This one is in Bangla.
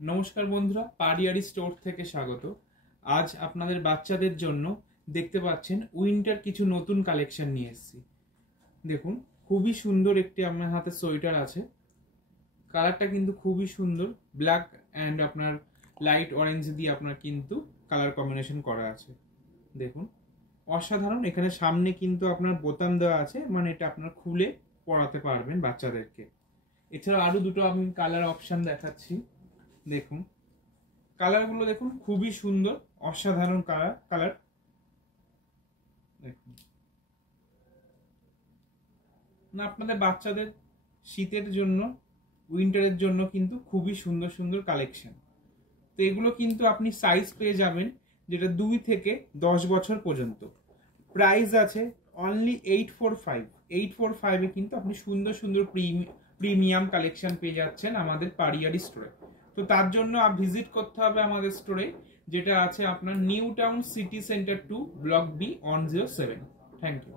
নমস্কার বন্ধুরা, পারিয়ারি স্টোর থেকে স্বাগত। আজ আপনাদের বাচ্চাদের জন্য দেখতে পাচ্ছেন উইন্টার কিছু নতুন কালেকশন নিয়ে এসেছি। দেখুন, খুবই সুন্দর একটি আমার হাতে সোয়েটার আছে। কালারটা কিন্তু খুবই সুন্দর, ব্ল্যাক অ্যান্ড আপনার লাইট অরেঞ্জ দিয়ে আপনার কিন্তু কালার কম্বিনেশন করা আছে। দেখুন, অসাধারণ। এখানে সামনে কিন্তু আপনার বোতাম দেওয়া আছে, মানে এটা আপনার খুলে পরাতে পারবেন বাচ্চাদেরকে। এছাড়া আরো দুটো আমি কালার অপশন দেখাচ্ছি। দেখুন, কালারগুলো দেখুন, খুবই সুন্দর, অসাধারণ কালার। দেখুন না, আপনাদের বাচ্চাদের শীতের জন্য, উইন্টারের জন্য কিন্তু খুবই সুন্দর সুন্দর কালেকশন। তো এগুলো কিন্তু আপনি সাইজ পেয়ে যাবেন যেটা 2 থেকে 10 বছর পর্যন্ত। প্রাইস আছে অনলি 845। 845 এ কিন্তু আপনি সুন্দর সুন্দর প্রিমিয়াম কালেকশন পেয়ে যাচ্ছেন আমাদের পারিয়ারি স্টোরে। তো তার জন্য ভিজিট করতে হবে আমাদের স্টোরে, যেটা আছে আপনার new town city centre 2 block B 107। Thank you.